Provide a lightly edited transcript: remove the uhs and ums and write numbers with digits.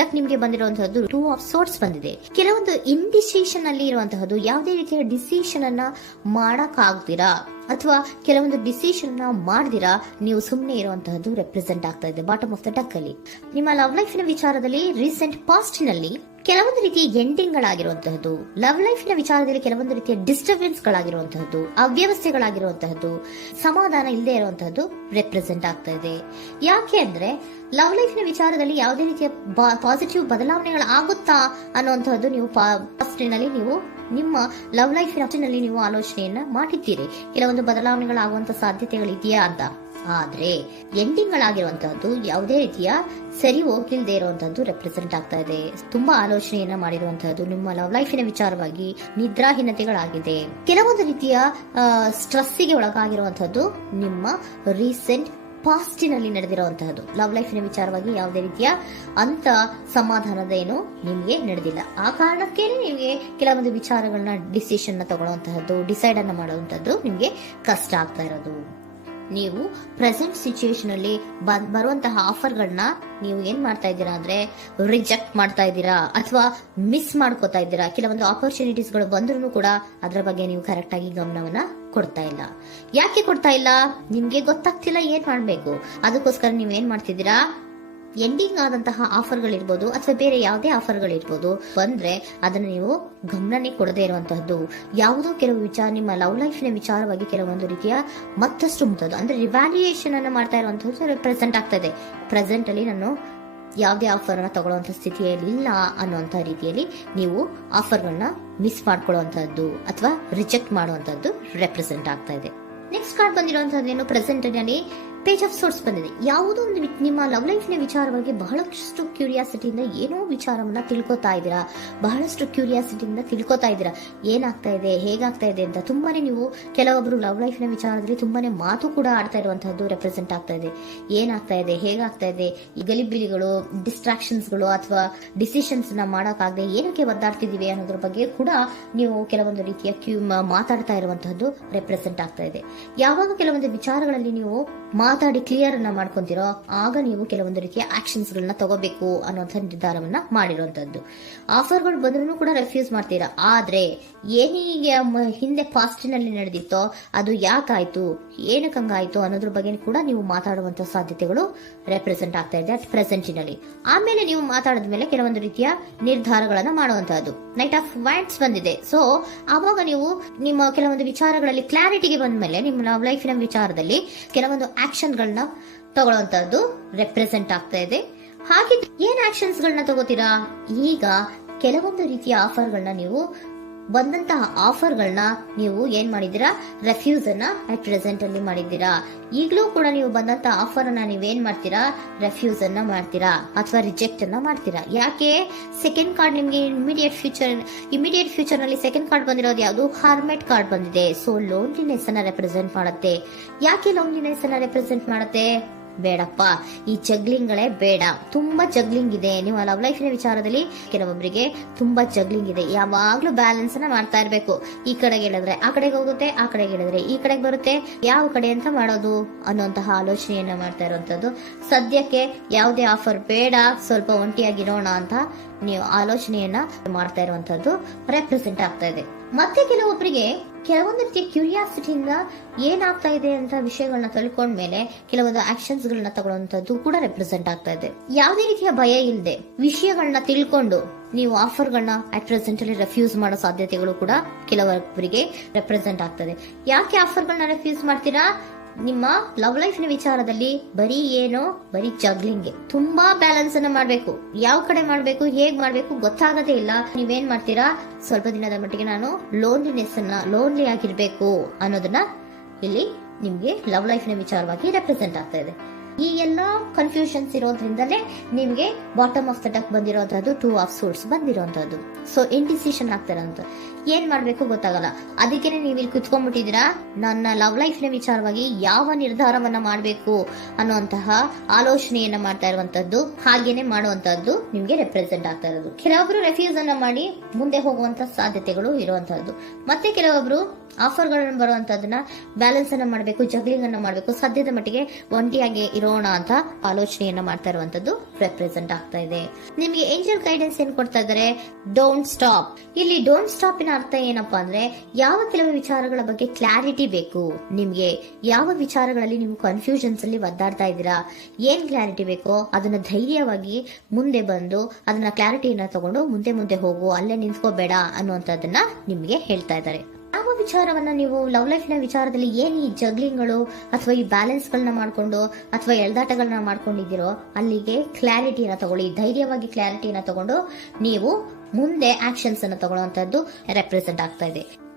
Duck ನಿಮಗೆ ಬಂದಿರುವಂತಹದ್ದು 2 of sorts ಬಂದಿದೆ. ಕೆಲವೊಂದು ಇಂಡಿಸಿಷನ್ ಅಲ್ಲಿ ಇರುವಂತಹದ್ದು, ಯಾವುದೇ ರೀತಿಯ ಡಿಸಿಷನ್ ಅನ್ನ ಮಾಡಕ್ ಆಗ್ದಿರಾ ಅಥವಾ ಕೆಲವೊಂದು ಡಿಸಿಷನ್ ಮಾಡ್ದಿರಾ ನೀವು ಸುಮ್ಮನೆ ಇರುವಂತಹದ್ದು ರೆಪ್ರೆಸೆಂಟ್ ಆಗ್ತಾ ಇದೆ ಬಾಟಮ್ ಆಫ್ ದ ಡಕ್ ಅಲ್ಲಿ. ನಿಮ್ಮ ಲವ್ ಲೈಫ್ ನ ವಿಚಾರದಲ್ಲಿ ರೀಸೆಂಟ್ ಪಾಸ್ಟ್ ನಲ್ಲಿ ಕೆಲವೊಂದು ರೀತಿಯ ಎಂಡಿಂಗ್ ಗಳಾಗಿರುವಂತಹದ್ದು, ಲವ್ ಲೈಫ್ ನ ವಿಚಾರದಲ್ಲಿ ಕೆಲವೊಂದು ರೀತಿಯ ಡಿಸ್ಟರ್ಬೆನ್ಸ್ ಗಳಾಗಿರುವಂತಹದ್ದು, ಅವ್ಯವಸ್ಥೆಗಳಾಗಿರುವಂತಹದ್ದು, ಸಮಾಧಾನ ಇಲ್ಲದೆ ಇರುವಂತಹದ್ದು ರೆಪ್ರೆಸೆಂಟ್ ಆಗ್ತಾ ಇದೆ. ಯಾಕೆ ಅಂದ್ರೆ ಲವ್ ಲೈಫ್ ನ ವಿಚಾರದಲ್ಲಿ ಯಾವುದೇ ರೀತಿಯ ಪಾಸಿಟಿವ್ ಬದಲಾವಣೆಗಳಾಗುತ್ತಾ ಅನ್ನುವಂತಹದ್ದು ನೀವು ಪಾಸ್ಟ್ ನಲ್ಲಿ ನೀವು ನಿಮ್ಮ ಲವ್ ಲೈಫ್ ನಲ್ಲಿ ನೀವು ಆಲೋಚನೆಯನ್ನ ಮಾಡಿದ್ದೀರಿ, ಕೆಲವೊಂದು ಬದಲಾವಣೆಗಳಾಗುವಂತ ಸಾಧ್ಯತೆಗಳಿದೆಯಾ ಅಂತ. ಆದ್ರೆ ಎಂಡಿಂಗ್ ಗಳಾಗಿರುವಂತಹದ್ದು ಯಾವುದೇ ರೀತಿಯ ಸರಿ ಹೋಗಿಲ್ದೇ ಇರುವಂತಹದ್ದು ರೆಪ್ರೆಸೆಂಟ್ ಆಗ್ತಾ ಇದೆ. ತುಂಬಾ ಆಲೋಚನೆಯನ್ನ ಮಾಡಿರುವಂತಹದ್ದು ನಿಮ್ಮ ಲವ್ ಲೈಫಿನ ವಿಚಾರವಾಗಿ ನಿದ್ರಾಹೀನತೆಗಳಾಗಿದೆ. ಕೆಲವೊಂದು ರೀತಿಯ ಸ್ಟ್ರೆಸ್ಸಿಗೆ ಒಳಗಾಗಿರುವಂತಹದ್ದು ನಿಮ್ಮ ರೀಸೆಂಟ್ ಪಾಸ್ಟಿನಲ್ಲಿ ನಡೆದಿರುವಂತಹದ್ದು. ಲವ್ ಲೈಫಿನ ವಿಚಾರವಾಗಿ ಯಾವುದೇ ರೀತಿಯ ಅಂತ ಸಮಾಧಾನದ ಏನು ನಿಮ್ಗೆ ನಡೆದಿಲ್ಲ. ಆ ಕಾರಣಕ್ಕೆ ನಿಮಗೆ ಕೆಲವೊಂದು ವಿಚಾರಗಳನ್ನ ಡಿಸಿಷನ್ ತಗೊಳ್ಳುವಂತಹದ್ದು, ಡಿಸೈಡ್ ಅನ್ನ ಮಾಡುವಂತಹದ್ದು ನಿಮ್ಗೆ ಕಷ್ಟ ಆಗ್ತಾ ಇರೋದು. ನೀವು ಪ್ರೆಸೆಂಟ್ ಸಿಚುಯೇಷನ್ ಅಲ್ಲಿ ಬರುವಂತಹ ಆಫರ್ಗಳನ್ನ ನೀವು ಏನ್ ಮಾಡ್ತಾ ಇದ್ದೀರಾ ಅಂದ್ರೆ ರಿಜೆಕ್ಟ್ ಮಾಡ್ತಾ ಇದ್ದೀರಾ ಅಥವಾ ಮಿಸ್ ಮಾಡ್ಕೋತಾ ಇದ್ದೀರಾ. ಕೆಲವೊಂದು ಆಪರ್ಚುನಿಟೀಸ್ ಗಳು ಬಂದ್ರೂ ಕೂಡ ಅದರ ಬಗ್ಗೆ ನೀವು ಕರೆಕ್ಟ್ ಆಗಿ ಗಮನವನ್ನ ಕೊಡ್ತಾ ಇಲ್ಲ. ಯಾಕೆ ಕೊಡ್ತಾ ಇಲ್ಲ? ನಿಮ್ಗೆ ಗೊತ್ತಾಗ್ತಿಲ್ಲ ಏನ್ ಮಾಡ್ಬೇಕು. ಅದಕ್ಕೋಸ್ಕರ ನೀವ್ ಏನ್ ಮಾಡ್ತಿದ್ದೀರಾ, ಎಂಡಿಂಗ್ ಆದಂತಹ ಆಫರ್ಗಳಿರ್ಬೋದು ಅಥವಾ ಬೇರೆ ಯಾವುದೇ ಆಫರ್ಗಳಿರ್ಬೋದು ಬಂದ್ರೆ ಅದನ್ನ ನೀವು ಗಮನನೇ ಕೊಡದೇ ಇರುವಂತಹದ್ದು. ಯಾವುದೋ ಕೆಲವು ವಿಚಾರ ನಿಮ್ಮ ಲವ್ ಲೈಫಿನ ವಿಚಾರವಾಗಿ ಕೆಲವೊಂದು ರೀತಿಯ ಮತ್ತಷ್ಟು ಮುಟ್ಟೋದು ಅಂದ್ರೆ ರಿವ್ಯಾಲ್ಯೂಯೇಷನ್ ಅನ್ನ ಮಾಡ್ತಾ ಇರುವಂತಹದ್ದು ಪ್ರೆಸೆಂಟ್ ಆಗ್ತಾ ಇದೆ. ಪ್ರೆಸೆಂಟ್ ಅಲ್ಲಿ ನಾನು ಯಾವುದೇ ಆಫರ್ ಅನ್ನ ತಗೊಳ್ಳುವಂತ ಸ್ಥಿತಿಯಲ್ಲಿ ಇಲ್ಲ ಅನ್ನುವಂತ ರೀತಿಯಲ್ಲಿ ನೀವು ಆಫರ್ಗಳನ್ನ ಮಿಸ್ ಮಾಡ್ಕೊಳ್ಳುವಂತಹದ್ದು ಅಥವಾ ರಿಜೆಕ್ಟ್ ಮಾಡುವಂತಹದ್ದು ರೆಪ್ರೆಸೆಂಟ್ ಆಗ್ತಾ ಇದೆ. ನೆಕ್ಸ್ಟ್ ಕಾರ್ಡ್ ಬಂದಿರುವಂತಹದ್ದೇನು, ಪ್ರೆಸೆಂಟ್ ನಲ್ಲಿ ಪೇಜ್ ಆಫ್ ಸೋರ್ಟ್ಸ್ ಬಂದಿದೆ. ಯಾವುದೋ ಒಂದು ನಿಮ್ಮ ಲವ್ ಲೈಫಿನ ವಿಚಾರವಾಗಿ ಬಹಳಷ್ಟು ಕ್ಯೂರಿಯಾಸಿಟಿಯಿಂದ ಏನೋ ವಿಚಾರವನ್ನ ತಿಳ್ಕೊತಾ ಇದ್ದೀರಾ, ಬಹಳಷ್ಟು ಕ್ಯೂರಿಯಾಸಿಟಿಯಿಂದ ತಿಳ್ಕೊತಾ ಇದ್ದೀರಾ ಏನಾಗ್ತಾ ಇದೆ, ಹೇಗಾಗ್ತಾ ಇದೆ ಅಂತ. ತುಂಬಾನೇ ನೀವು ಕೆಲವೊಬ್ರು ಲವ್ ಲೈಫಿನ ವಿಚಾರದಲ್ಲಿ ತುಂಬಾನೇ ಮಾತು ಕೂಡ ಆಡ್ತಾ ಇರುವಂತಹದ್ದು ರೆಪ್ರೆಸೆಂಟ್ ಆಗ್ತಾ ಇದೆ. ಏನಾಗ್ತಾ ಇದೆ, ಹೇಗಾಗ್ತಾ ಇದೆ, ಈ ಗಲಿಬಿಲಿಗಳು, ಡಿಸ್ಟ್ರಾಕ್ಷನ್ಸ್ಗಳು ಅಥವಾ ಡಿಸಿಷನ್ಸ್ ನ ಮಾಡಕ್ಕಾಗದೆ ಏನಕ್ಕೆ ಒದ್ದಾಡ್ತಿದೀವಿ ಅನ್ನೋದ್ರ ಬಗ್ಗೆ ಕೂಡ ನೀವು ಕೆಲವೊಂದು ರೀತಿಯ ಮಾತಾಡ್ತಾ ಇರುವಂತಹದ್ದು ರೆಪ್ರೆಸೆಂಟ್ ಆಗ್ತಾ ಇದೆ. ಯಾವಾಗ ಕೆಲವೊಂದು ವಿಚಾರಗಳಲ್ಲಿ ನೀವು ಮಾತಾಡಿ ಕ್ಲಿಯರ್ ಅನ್ನ ಮಾಡ್ಕೊಂತೀರೋ ಆಗ ನೀವು ಕೆಲವೊಂದು ರೀತಿಯ ಆಕ್ಷನ್ಸ್ ಗಳನ್ನ ತಗೋಬೇಕು ಅನ್ನುವಂಥ ನಿರ್ಧಾರವನ್ನ ಮಾಡಿರುವಂತದ್ದು. ಆಫರ್ಗಳು ಬಂದ್ರೂ ಕೂಡ ರೆಫ್ಯೂಸ್ ಮಾಡ್ತೀರಾ. ಆದ್ರೆ ಏನೀಗ ಹಿಂದೆ ಪಾಸ್ಟ್ ನಲ್ಲಿ ನಡೆದಿತ್ತೋ ಅದು ಯಾಕಾಯ್ತು, ಏನಕ್ಕೆ ಹಂಗಾಯ್ತು ಅನ್ನೋದ್ರ ಬಗ್ಗೆ ಕೂಡ ನೀವು ಮಾತಾಡುವಂತ ಸಾಧ್ಯತೆಗಳು ರೆಪ್ರೆಸೆಂಟ್ ಆಗ್ತಾ ಇದೆ ಅಟ್ ಪ್ರೆಸೆಂಟಿನಲ್ಲಿ. ಆಮೇಲೆ ನೀವು ಮಾತಾಡಿದ್ಮೇಲೆ ಕೆಲವೊಂದು ರೀತಿಯ ನಿರ್ಧಾರಗಳನ್ನ ಮಾಡುವಂತಹದ್ದು. ನೈಟ್ ಆಫ್ ವ್ಯಾಂಡ್ಸ್ ಬಂದಿದೆ. ಸೊ ಆವಾಗ ನೀವು ನಿಮ್ಮ ಕೆಲವೊಂದು ವಿಚಾರಗಳಲ್ಲಿ ಕ್ಲಾರಿಟಿಗೆ ಬಂದ್ಮೇಲೆ ನಿಮ್ಮ ಲವ್ ಲೈಫಿನ ವಿಚಾರದಲ್ಲಿ ಕೆಲವೊಂದು ಆಕ್ಷನ್ ಗಳನ್ನ ತಗೊಳ್ಳುವಂತಹದ್ದು ರೆಪ್ರೆಸೆಂಟ್ ಆಗ್ತಾ ಇದೆ. ಹಾಗೆ ಏನ್ ಆಕ್ಷನ್ಸ್ ಗಳನ್ನ ತಗೋತೀರಾ, ಈಗ ಕೆಲವೊಂದು ರೀತಿಯ ಆಫರ್ಗಳನ್ನ ನೀವು ಬಂದಂತಹ ಆಫರ್ಗಳನ್ನ ನೀವು ಏನ್ ಮಾಡಿದೀರಾ, ರೆಫ್ಯೂಸ್ ಅನ್ನ ಅಟ್ ಪ್ರೆಸೆಂಟ್ ಅಲ್ಲಿ ಮಾಡಿದ್ದೀರಾ. ಈಗಲೂ ಕೂಡ ನೀವು ಬಂದಂತಹ ಆಫರ್ ಅನ್ನ ನೀವೇನ್ ಮಾಡ್ತೀರಾ, ರೆಫ್ಯೂಸ್ ಅನ್ನ ಮಾಡ್ತೀರಾ ಅಥವಾ ರಿಜೆಕ್ಟ್ ಅನ್ನ ಮಾಡ್ತೀರಾ. ಯಾಕೆ? ಸೆಕೆಂಡ್ ಕಾರ್ಡ್ ನಿಮ್ಗೆ ಇಮಿಡಿಯೇಟ್ ಫ್ಯೂಚರ್ ನಲ್ಲಿ ಸೆಕೆಂಡ್ ಕಾರ್ಡ್ ಬಂದಿರೋದು ಯಾವುದು, ಹಾರ್ಮೆಟ್ ಕಾರ್ಡ್ ಬಂದಿದೆ. ಸೊ ಲೋನ್ಲಿನೆಸ್ ಅನ್ನ ರೆಪ್ರೆಸೆಂಟ್ ಮಾಡುತ್ತೆ. ಯಾಕೆ ಲೋನ್ಲಿನೆಸ್ ಅನ್ನ ರೆಪ್ರೆಸೆಂಟ್ ಮಾಡುತ್ತೆ? ಬೇಡಪ್ಪ, ಈ ಜಗ್ಲಿಂಗ್ ಗಳೇ ಬೇಡ. ತುಂಬಾ ಜಗ್ಲಿಂಗ್ ಇದೆ ನಿಮ್ಮ ಲವ್ ಲೈಫಿನ ವಿಚಾರದಲ್ಲಿ. ಕೆಲವೊಬ್ಬರಿಗೆ ತುಂಬಾ ಜಗ್ಲಿಂಗ್ ಇದೆ. ಯಾವಾಗ್ಲೂ ಬ್ಯಾಲೆನ್ಸ್ ಅನ್ನ ಮಾಡ್ತಾ ಇರ್ಬೇಕು. ಈ ಕಡೆಗೆ ಹೇಳಿದ್ರೆ ಆ ಕಡೆಗೆ ಹೋಗುತ್ತೆ, ಆ ಕಡೆಗೆ ಹೇಳಿದ್ರೆ ಈ ಕಡೆಗೆ ಬರುತ್ತೆ. ಯಾವ ಕಡೆ ಅಂತ ಮಾಡೋದು ಅನ್ನುವಂತಹ ಆಲೋಚನೆಯನ್ನ ಮಾಡ್ತಾ ಇರುವಂತದ್ದು. ಸದ್ಯಕ್ಕೆ ಯಾವುದೇ ಆಫರ್ ಬೇಡ, ಸ್ವಲ್ಪ ಒಂಟಿಯಾಗಿರೋಣ ಅಂತ ನೀವು ಆಲೋಚನೆಯನ್ನ ಮಾಡ್ತಾ ಇರುವಂತದ್ದು ರೆಪ್ರೆಸೆಂಟ್ ಆಗ್ತಾ ಇದೆ. ಮತ್ತೆ ಕೆಲವೊಬ್ಬರಿಗೆ ಕೆಲವೊಂದು ರೀತಿಯ ಕ್ಯೂರಿಯಾಸಿಟಿಯಿಂದ ಏನಾಗ್ತಾ ಇದೆ ಅಂತ ವಿಷಯಗಳನ್ನ ತಿಳ್ಕೊಂಡ್ಮೇಲೆ ಕೆಲವೊಂದು ಆಕ್ಷನ್ಸ್ ಗಳನ್ನ ತಗೊಳ್ಳುವಂತದ್ದು ಕೂಡ ರೆಪ್ರೆಸೆಂಟ್ ಆಗ್ತಾ ಇದೆ. ಯಾವುದೇ ರೀತಿಯ ಭಯ ಇಲ್ಲದೆ ವಿಷಯಗಳನ್ನ ತಿಳ್ಕೊಂಡು ನೀವು ಆಫರ್ಗಳನ್ನ ಅಟ್ ಪ್ರೆಸೆಂಟ್ ಅಲ್ಲಿ ರೆಫ್ಯೂಸ್ ಮಾಡೋ ಸಾಧ್ಯತೆಗಳು ಕೂಡ ಕೆಲವೊಬ್ಬರಿಗೆ ರೆಪ್ರೆಸೆಂಟ್ ಆಗ್ತದೆ. ಯಾಕೆ ಆಫರ್ಗಳನ್ನ ರೆಫ್ಯೂಸ್ ಮಾಡ್ತೀರಾ? ನಿಮ್ಮ ಲವ್ ಲೈಫಿನ ವಿಚಾರದಲ್ಲಿ ಬರೀ ಜಗ್ಲಿಂಗ್, ತುಂಬಾ ಬ್ಯಾಲೆನ್ಸ್ ಅನ್ನ ಮಾಡ್ಬೇಕು. ಯಾವ ಕಡೆ ಮಾಡ್ಬೇಕು, ಹೇಗ್ ಮಾಡ್ಬೇಕು ಗೊತ್ತಾಗದೇ ಇಲ್ಲ. ನೀವೇನ್ ಮಾಡ್ತೀರಾ, ಸ್ವಲ್ಪ ದಿನದ ಮಟ್ಟಿಗೆ ನಾನು ಲೋನ್ಲಿ ಆಗಿರ್ಬೇಕು ಅನ್ನೋದನ್ನ ಇಲ್ಲಿ ನಿಮ್ಗೆ ಲವ್ ಲೈಫಿನ ವಿಚಾರವಾಗಿ ರೆಪ್ರೆಸೆಂಟ್ ಆಗ್ತಾ ಇದೆ. ಈ ಎಲ್ಲಾ ಕನ್ಫ್ಯೂಷನ್ಸ್ ಇರೋದ್ರಿಂದಲೇ ನಿಮ್ಗೆ ಬಾಟಮ್ ಆಫ್ ದ ಡಕ್ ಬಂದಿರೋಂತದ್ದು 2 ಆಫ್ ಸೋರ್ಟ್ಸ್ ಬಂದಿರೋಂತದ್ದು. ಸೊ ಇಂಡಿಸಿಷನ್ ಆಗ್ತಿರೋಂತ ಏನ್ ಮಾಡ್ಬೇಕು ಗೊತ್ತಾಗಲ್ಲ. ಅದಕ್ಕೆ ನೀವು ಇಲ್ಲಿ ಕುತ್ಕೊಂಡ್ಬಿಟ್ಟಿದ್ದೀರಾ, ನನ್ನ ಲವ್ ಲೈಫ್ ನ ವಿಚಾರವಾಗಿ ಯಾವ ನಿರ್ಧಾರವನ್ನ ಮಾಡ್ಬೇಕು ಅನ್ನುವಂತಹ ಆಲೋಚನೆಯನ್ನ ಮಾಡ್ತಾ ಇರುವಂತದ್ದು, ಹಾಗೇನೆ ಮಾಡುವಂತದ್ದು ನಿಮ್ಗೆ ರೆಪ್ರೆಸೆಂಟ್ ಆಗ್ತಾ ಇರೋದು. ಕೆಲವೊಬ್ರು ರೆಫ್ಯೂಸ್ ಅನ್ನ ಮಾಡಿ ಮುಂದೆ ಹೋಗುವಂತ ಸಾಧ್ಯತೆಗಳು ಇರುವಂತಹದ್ದು. ಮತ್ತೆ ಕೆಲವೊಬ್ರು ಆಫರ್ಗಳನ್ನ ಬರುವಂತದನ್ನ ಬ್ಯಾಲೆನ್ಸ್ ಅನ್ನ ಮಾಡಬೇಕು, ಜಗ್ಲಿಂಗ್ ಅನ್ನ ಮಾಡಬೇಕು, ಸದ್ಯದ ಮಟ್ಟಿಗೆ ಒಂಟಿಯಾಗಿ ಇರೋ ಬರೋಣ ಅಂತ ಆಲೋಚನೆಯನ್ನ ಮಾಡ್ತಾ ಇರುವಂತದ್ದು ರೆಪ್ರೆಸೆಂಟ್ ಆಗ್ತಾ ಇದೆ. ನಿಮಗೆ ಏಂಜಲ್ ಗೈಡೆನ್ಸ್ ಏನ್ ಕೊಡ್ತಾ ಇದ್ದಾರೆ? Don't stop. ಇಲ್ಲಿ ಡೋಂಟ್ ಸ್ಟಾಪ್ ನ ಅರ್ಥ ಏನಪ್ಪಾ ಅಂದ್ರೆ, ಯಾವ ಕೆಲವು ವಿಚಾರಗಳ ಬಗ್ಗೆ ಕ್ಲಾರಿಟಿ ಬೇಕು ನಿಮ್ಗೆ, ಯಾವ ವಿಚಾರಗಳಲ್ಲಿ ನೀವು ಕನ್ಫ್ಯೂಷನ್ಸ್ ಅಲ್ಲಿ ಒದ್ದಾಡ್ತಾ ಇದ್ದೀರಾ, ಏನ್ ಕ್ಲಾರಿಟಿ ಬೇಕೋ ಅದನ್ನ ಧೈರ್ಯವಾಗಿ ಮುಂದೆ ಬಂದು ಅದನ್ನ ಕ್ಲಾರಿಟಿಯನ್ನ ತಗೊಂಡು ಮುಂದೆ ಹೋಗು, ಅಲ್ಲೇ ನಿಂತ್ಕೋಬೇಡ ಅನ್ನುವಂಥದ್ದನ್ನ ನಿಮ್ಗೆ ಹೇಳ್ತಾ ಇದ್ದಾರೆ. ಯಾವ ವಿಚಾರವನ್ನ ನೀವು ಲವ್ ಲೈಫ್ ನ ವಿಚಾರದಲ್ಲಿ ಏನ್ ಈ ಜಗ್ಲಿಂಗ್ಗಳು ಅಥವಾ ಈ ಬ್ಯಾಲೆನ್ಸ್ ಗಳನ್ನ ಮಾಡ್ಕೊಂಡು ಅಥವಾ ಎಳ್ದಾಟಗಳನ್ನ ಮಾಡ್ಕೊಂಡಿದ್ದೀರೋ ಅಲ್ಲಿಗೆ ಕ್ಲಾರಿಟಿಯನ್ನ ತಗೊಳ್ಳಿ, ಧೈರ್ಯವಾಗಿ ಕ್ಲಾರಿಟಿಯನ್ನ ತಗೊಂಡು ನೀವು ಮುಂದೆ ಆಕ್ಷನ್ಸ್ ಅನ್ನ ತಗೊಳ್ಳುವಂತದ್ದು ರೆಪ್ರೆಸೆಂಟ್ ಆಗ್ತಾ ಇದೆ.